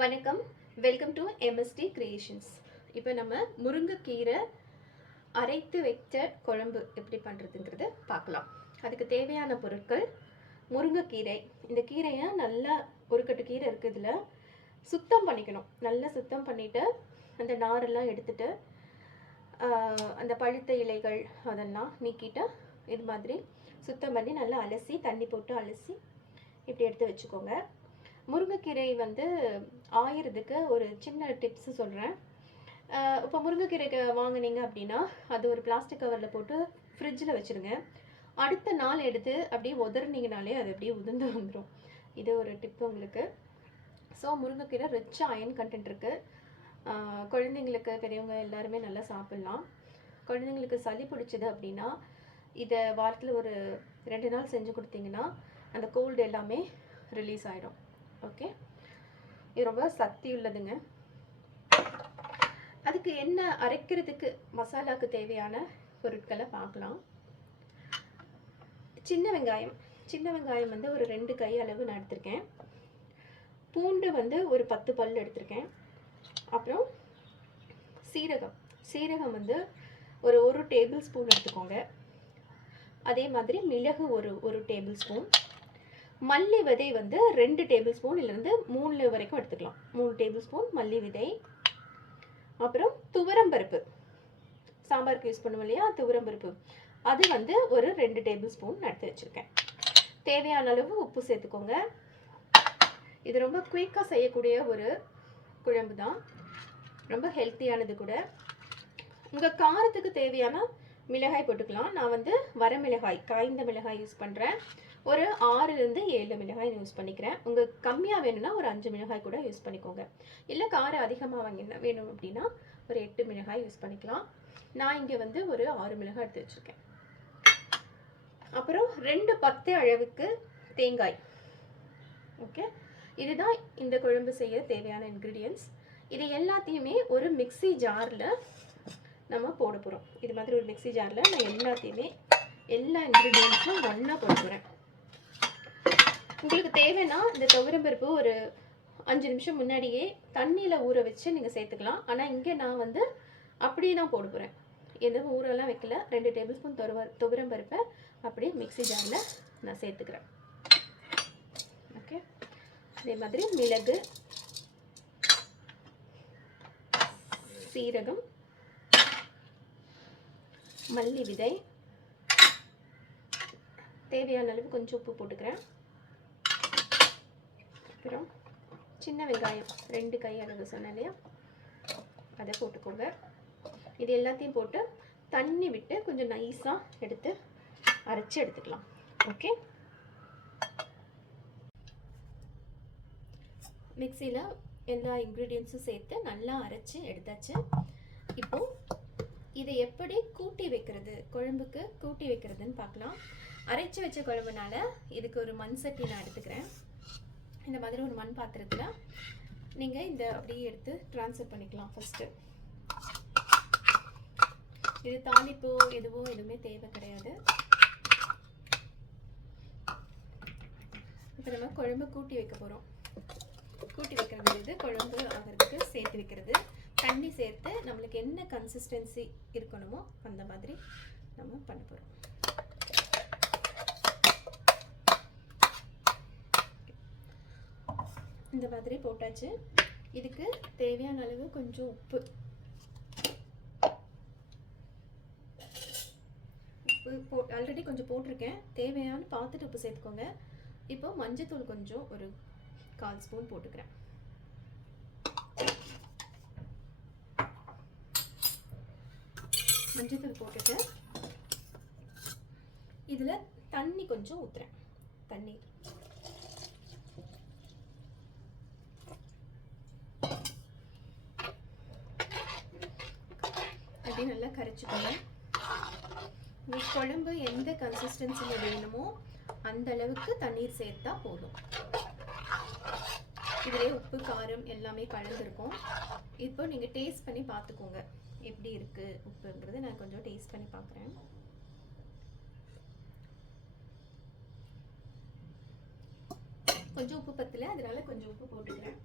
வணக்கம், welcome to MST creations. இப்போ நம்ம முருங்கைக்கீரை அரைத்து வைத்த குழம்பு எப்படி பண்ணுறதுங்கிறத பார்க்கலாம். அதுக்கு தேவையான பொருட்கள்: முருங்கைக்கீரை. இந்த கீரையை நல்லா ஒரு கட்டு கீரை இருக்குது, இதில் சுத்தம் பண்ணிக்கணும். நல்லா சுத்தம் பண்ணிவிட்டு அந்த நாரெல்லாம் எடுத்துட்டு அந்த பழுத்த இலைகள் அதெல்லாம் நீக்கிட்டு இது மாதிரி சுத்தம் பண்ணி நல்லா அலசி தண்ணி போட்டு அலசி இப்படி எடுத்து வச்சுக்கோங்க. முருங்கைக்கீரை ஆயிரத்துக்கு ஒரு சின்ன டிப்ஸு சொல்கிறேன். இப்போ முருங்கைக்கீரைக்கு வாங்கினீங்க அப்படின்னா அது ஒரு பிளாஸ்டிக் கவரில் போட்டு ஃப்ரிட்ஜில் வச்சுருங்க. அடுத்த நாள் எடுத்து அப்படியே உதறினீங்கனாலே அது அப்படியே உதிர்ந்து வந்துடும். இது ஒரு டிப்பு உங்களுக்கு. ஸோ முருங்கைக்கீரை ரிச் அயன் கண்டென்ட் இருக்குது. குழந்தைங்களுக்கு பெரியவங்க எல்லாருமே நல்லா சாப்பிட்லாம். குழந்தைங்களுக்கு சளி பிடிச்சிது அப்படின்னா இதை வாரத்தில் ஒரு 2 நாள் செஞ்சு கொடுத்தீங்கன்னா அந்த கோல்டு எல்லாமே ரிலீஸ் ஆகிடும். ஓகே, இது ரொம்ப சக்தி உள்ளதுங்க. அதுக்கு என்ன அரைக்கிறதுக்கு மசாலாவுக்கு தேவையான பொருட்களை பார்க்கலாம். சின்ன வெங்காயம் ஒரு 2 கை அளவு நான் எடுத்திருக்கேன். பூண்டு ஒரு 10 பல் எடுத்திருக்கேன். அப்புறம் சீரகம் ஒரு 1 டேபிள் ஸ்பூன் எடுத்துக்கோங்க. அதே மாதிரி மிளகு ஒரு டேபிள் ஸ்பூன். மல்லி விதை 2 டேபிள் ஸ்பூன் இருந்து 3 வரைக்கும் எடுத்துக்கலாம். 3 டேபிள் ஸ்பூன் மல்லி விதை. அப்புறம் துவரம்பருப்பு, சாம்பாருக்கு யூஸ் பண்ணுவோம் இல்லையா, துவரம்பருப்பு அது ஒரு 2 டேபிள் ஸ்பூன் எடுத்து வச்சுருக்கேன். தேவையான அளவு உப்பு சேர்த்துக்கோங்க. இது ரொம்ப குயிக்காக செய்யக்கூடிய ஒரு குழம்பு தான், ரொம்ப ஹெல்த்தியானது கூட. உங்கள் காரத்துக்கு தேவையான மிளகாய் போட்டுக்கலாம். நான் வரமிளகாய், காய்ந்த மிளகாய் யூஸ் பண்ணுறேன். ஒரு 6லேருந்து 7 மிளகாய் யூஸ் பண்ணிக்கிறேன். உங்களுக்கு கம்மியாக வேணும்னா ஒரு 5 மிளகாய் கூட யூஸ் பண்ணிக்கோங்க. இல்லை காரம் அதிகமாக வேணும் அப்படின்னா ஒரு 8 மிளகாய் யூஸ் பண்ணிக்கலாம். நான் இங்கே ஒரு 6 மிளகாய் எடுத்து வச்சுருக்கேன். அப்புறம் 2 பத்தை அளவுக்கு தேங்காய். ஓகே, இதுதான் இந்த குழம்பு செய்ய தேவையான இன்க்ரீடியன்ட்ஸ். இது எல்லாத்தையுமே ஒரு மிக்ஸி ஜாரில் நம்ம போட போகிறோம். இது மாதிரி ஒரு மிக்ஸி ஜாரில் நான் எல்லா இன்க்ரீடியன்ட்ஸும் ஒன்றா போட போகிறேன். உங்களுக்கு தேவைன்னா இந்த துவரம்பருப்பு ஒரு 5 நிமிஷம் முன்னாடியே தண்ணியில் ஊற வச்சு நீங்கள் சேர்த்துக்கலாம். ஆனால் இங்கே நான் அப்படியே தான் போட போகிறேன், எதுவும் ஊரெல்லாம் வைக்கல. 2 டேபிள் ஸ்பூன் துவரம்பருப்பை அப்படியே மிக்ஸி ஜாரில் நான் சேர்த்துக்கிறேன். ஓகே, அதே மாதிரி மிளகு, சீரகம், மல்லி விதை, தேவையான அளவு கொஞ்சம் உப்பு போட்டுக்கிறேன். அப்புறம் சின்ன வெங்காயம் 2 கை அளவு சொன்னேன் இல்லையா, அதை போட்டுக்கோங்க. இது எல்லாத்தையும் போட்டு தண்ணி விட்டு கொஞ்சம் நைஸாக எடுத்து அரைச்சி எடுத்துக்கலாம். ஓகே, மிக்சியில் எல்லா இன்க்ரீடியன்ஸும் சேர்த்து நல்லா அரைச்சி எடுத்தாச்சு. இப்போது இதை எப்படி கூட்டி வைக்கிறது, குழம்புக்கு கூட்டி வைக்கிறதுன்னு பார்க்கலாம். அரைச்சி வச்ச குழம்புனால இதுக்கு ஒரு மண் சட்டி நான் எடுத்துக்கிறேன். இந்த மாதிரி ஒரு மண் பாத்திரத்தில் நீங்கள் இந்த அப்படியே எடுத்து ட்ரான்ஸ்ஃபர் பண்ணிக்கலாம். ஃபஸ்ட்டு இது தாளிப்போ எதுவுமே தேவை கிடையாது. இப்போ நம்ம குழம்பு கூட்டி வைக்க போகிறோம். கூட்டி வைக்கிறது குழம்பு ஆகிறதுக்கு சேர்த்து வைக்கிறது. தண்ணி சேர்த்து நம்மளுக்கு என்ன கன்சிஸ்டன்சி இருக்கணுமோ அந்த மாதிரி நம்ம பண்ண போகிறோம். இந்த மாதிரி போட்டாச்சு. இதுக்கு தேவையான அளவு கொஞ்சம் உப்பு ஆல்ரெடி கொஞ்சம் போட்டிருக்கேன். தேவையான பார்த்துட்டு உப்பு சேர்த்துக்கோங்க. இப்போ மஞ்சத்தூள் கொஞ்சம் ஒரு 1/4 ஸ்பூன் போட்டுக்கிறேன். மஞ்சத்தூள் போட்டுட்டு இதில் தண்ணி கொஞ்சம் ஊற்றுறேன். தண்ணி அப்படி நல்லா கரைச்சிக்கோங்க. குழம்பு எந்த கன்சிஸ்டன்சியில் வேணுமோ அந்த அளவுக்கு தண்ணீர் சேர்த்தா போதும். இதிலே உப்பு காரம் எல்லாமே கலந்துருக்கும். இப்போ நீங்கள் டேஸ்ட் பண்ணி பார்த்துக்கோங்க எப்படி இருக்குது உப்புங்கிறது. நான் கொஞ்சம் டேஸ்ட் பண்ணி பார்க்குறேன். கொஞ்சம் உப்பு பத்தல, அதனால கொஞ்சம் உப்பு போட்டுக்கிறேன்.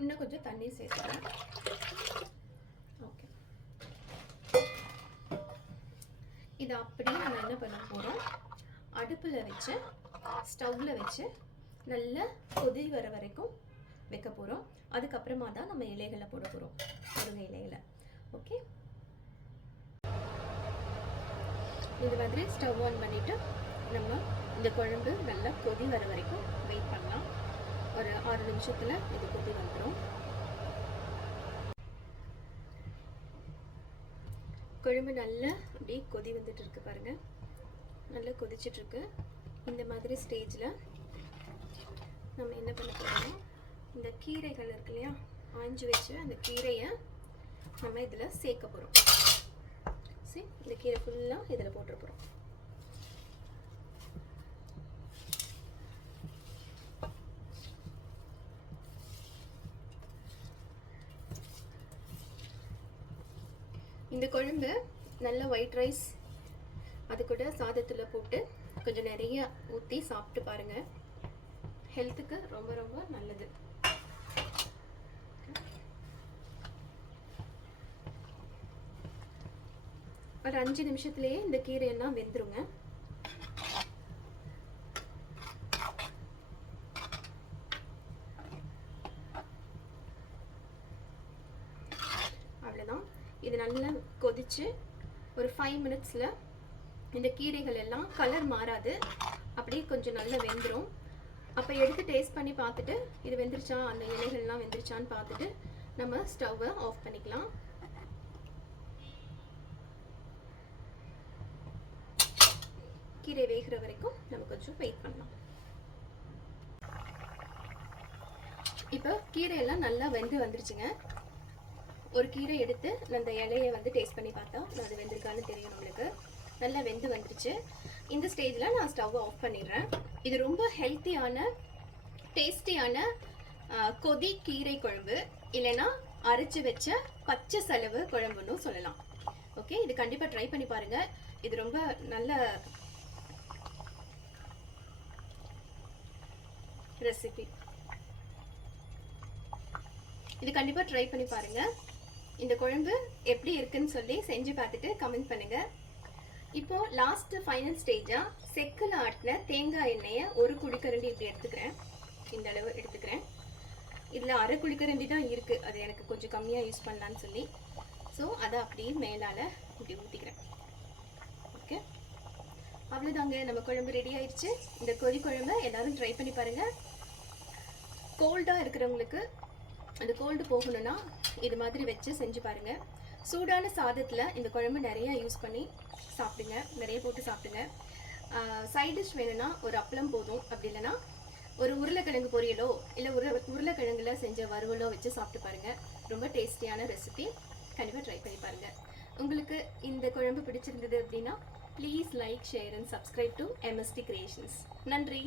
இன்னும் கொஞ்சம் தண்ணி சேர்த்துக்கிறேன். ஓகே, இதை அப்படியே நம்ம என்ன பண்ண போகிறோம், அடுப்பில் வச்சு ஸ்டவ்வில் வச்சு நல்லா கொதி வர வரைக்கும் வைக்க போகிறோம். அதுக்கப்புறமா தான் நம்ம இலைகளை போட போகிறோம், முருங்கை இலைகளை. ஓகே, இது மாதிரி ஸ்டவ் ஆன் பண்ணிவிட்டு நம்ம இந்த குழம்பு நல்லா கொதி வர வரைக்கும் வெயிட் பண்ணலாம். ஒரு 6 நிமிஷத்தில் இது கொதி வந்துடும். குழம்பு நல்லா அப்படியே கொதி வந்துட்டு இருக்கு பாருங்க, நல்லா கொதிச்சிட்ருக்கு. இந்த மாதிரி ஸ்டேஜில் நம்ம என்ன பண்ண போகிறோம், இந்த கீரைகள் இருக்கு இல்லையா, ஆஞ்சு வச்சு அந்த கீரையை நம்ம இதில் சேர்க்க போகிறோம். சரி, இந்த கீரை ஃபுல்லாக இதில் போட்டுற போகிறோம். இந்த குழம்பு நல்ல ஒயிட் ரைஸ் அது கூட சாதத்தில் போட்டு கொஞ்சம் நிறைய ஊற்றி சாப்பிட்டு பாருங்கள். ஹெல்த்துக்கு ரொம்ப ரொம்ப நல்லது. ஒரு 5 நிமிஷத்துலேயே இந்த கீரையெல்லாம் வெந்துருங்க. அவ்வளோதான். இது நல்லா கொதிச்சு ஒரு 5 மினிட்ஸில் இந்த கீரைகள் எல்லாம் கலர் மாறாது, அப்படியே கொஞ்சம் நல்லா வெந்துடும். அப்போ எடுத்து டேஸ்ட் பண்ணி பார்த்துட்டு இது வெந்துருச்சா, அந்த இலைகள்லாம் வெந்துருச்சான்னு பார்த்துட்டு நம்ம ஸ்டவ்வை ஆஃப் பண்ணிக்கலாம். கீரை வேகிற வரைக்கும் நம்ம கொஞ்சம் வெயிட் பண்ணலாம். இப்போ கீரையெல்லாம் நல்லா வெந்து வந்துருச்சுங்க. ஒரு கீரை எடுத்து அந்த இலையை வந்து டேஸ்ட் பண்ணி பார்த்தா அது வெந்திருக்கான்னு தெரியும் நம்மளுக்கு. நல்லா வெந்து வந்துருச்சு. இந்த ஸ்டேஜில் நான் ஸ்டவ் ஆஃப் பண்ணிடுறேன். இது ரொம்ப ஹெல்த்தியான டேஸ்டியான கொதி கீரை குழம்பு, இல்லைன்னா அரைச்சி வச்ச பச்சை செலவு குழம்புன்னு சொல்லலாம். ஓகே, இது கண்டிப்பாக ட்ரை பண்ணி பாருங்கள். இது ரொம்ப நல்ல ரெசிபி. இது கண்டிப்பாக ட்ரை பண்ணி பாருங்கள். இந்த குழம்பு எப்படி இருக்குன்னு சொல்லி செஞ்சு பார்த்துட்டு கமெண்ட் பண்ணுங்கள். இப்போ லாஸ்ட் ஃபைனல் ஸ்டேஜாக செக்கில் ஆட்டின தேங்காய் எண்ணெயை ஒரு குழிக்கரண்டி இப்படி எடுத்துக்கிறேன். இந்த அளவு எடுத்துக்கிறேன். இதில் அரை குழிக்கரண்டி தான் இருக்குது, அது எனக்கு கொஞ்சம் கம்மியாக யூஸ் பண்ணலான்னு சொல்லி. ஸோ அதை அப்படியே மேலால் இப்படி ஊற்றிக்கிறேன். ஓகே, அவ்வளோதாங்க, நம்ம குழம்பு ரெடி ஆயிடுச்சு. இந்த கொதி குழம்பை எல்லாரும் ட்ரை பண்ணி பாருங்கள். கோல்டாக இருக்கிறவங்களுக்கு அந்த கோல்டு போகணுன்னா இது மாதிரி வச்சு செஞ்சு பாருங்கள். சூடான சாதத்தில் இந்த குழம்பு நிறையா யூஸ் பண்ணி சாப்பிடுங்க, நிறைய போட்டு சாப்பிடுங்க. சைட் டிஷ் வேணும்னா ஒரு அப்பளம் போதும், அப்படி இல்லைன்னா ஒரு உருளைக்கிழங்கு பொரியலோ இல்லை உருளைக்கிழங்குல செஞ்ச வறுவலோ வச்சு சாப்பிட்டு பாருங்கள். ரொம்ப டேஸ்டியான ரெசிபி, கண்டிப்பாக ட்ரை பண்ணி பாருங்கள். உங்களுக்கு இந்த குழம்பு பிடிச்சிருந்தது அப்படின்னா please like, share and subscribe to MST Creations. நன்றி.